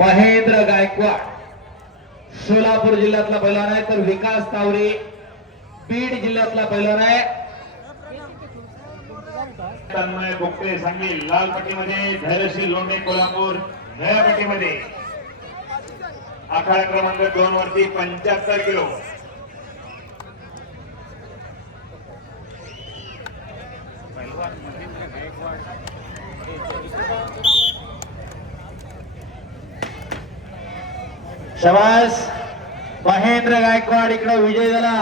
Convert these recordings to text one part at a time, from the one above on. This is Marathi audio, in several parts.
महेंद्र गायकवाड सोलापूर जिल्ह्यातला पैलवान आहे, तर विकास तावरे बीड जिल्ह्यातला पैलवान आहे. तन्मय बोगटे सांगली लाल पट्टीमध्ये, धैर्यशील लोंढे कोल्हापूर निळ्या पट्टीमध्ये. आखाडा क्रमांक 2 वरती 75 किलो. शाबास महेंद्र गायकवाड इकडे विजय झाला.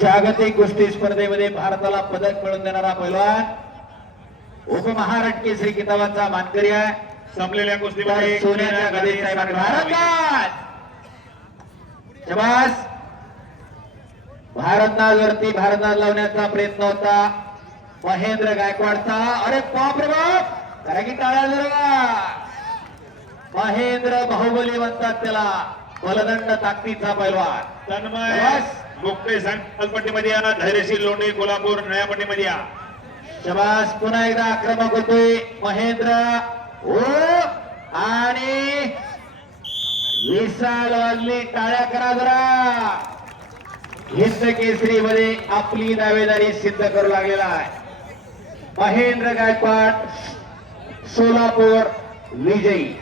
जागतिक कुस्ती स्पर्धेमध्ये भारताला पदक मिळवून देणारा पैलवान, उपमहाराष्ट्र केसरी किताबाचा मानकरी आहे. संपलेल्या कुस्तीमध्ये सोन्याच्या गदेचा शाबास भारतनाजवरती भारतनाज लावण्याचा प्रयत्न होता महेंद्र गायकवाडचा. अरे बाप रे बाप, करा की टाळ्या जरा. महेंद्र बाहुबली म्हणतात त्याला, बलदंड ताकदीचा पैलवान. तन्मय बोगटे सांगली पट्टीमध्ये या, धैर्यशील लोंढे कोल्हापूर निळ्या पट्टीमध्ये या. शबास पुन्हा एकदा आक्रमक होतोय महेंद्र. ओ आणि विशाल वाजली, टाळ्या करा जरा. हिंद केसरी मध्ये आपली दावेदारी सिद्ध करू लागलेला आहे महेंद्र गायकवाड, सोलापूर विजयी.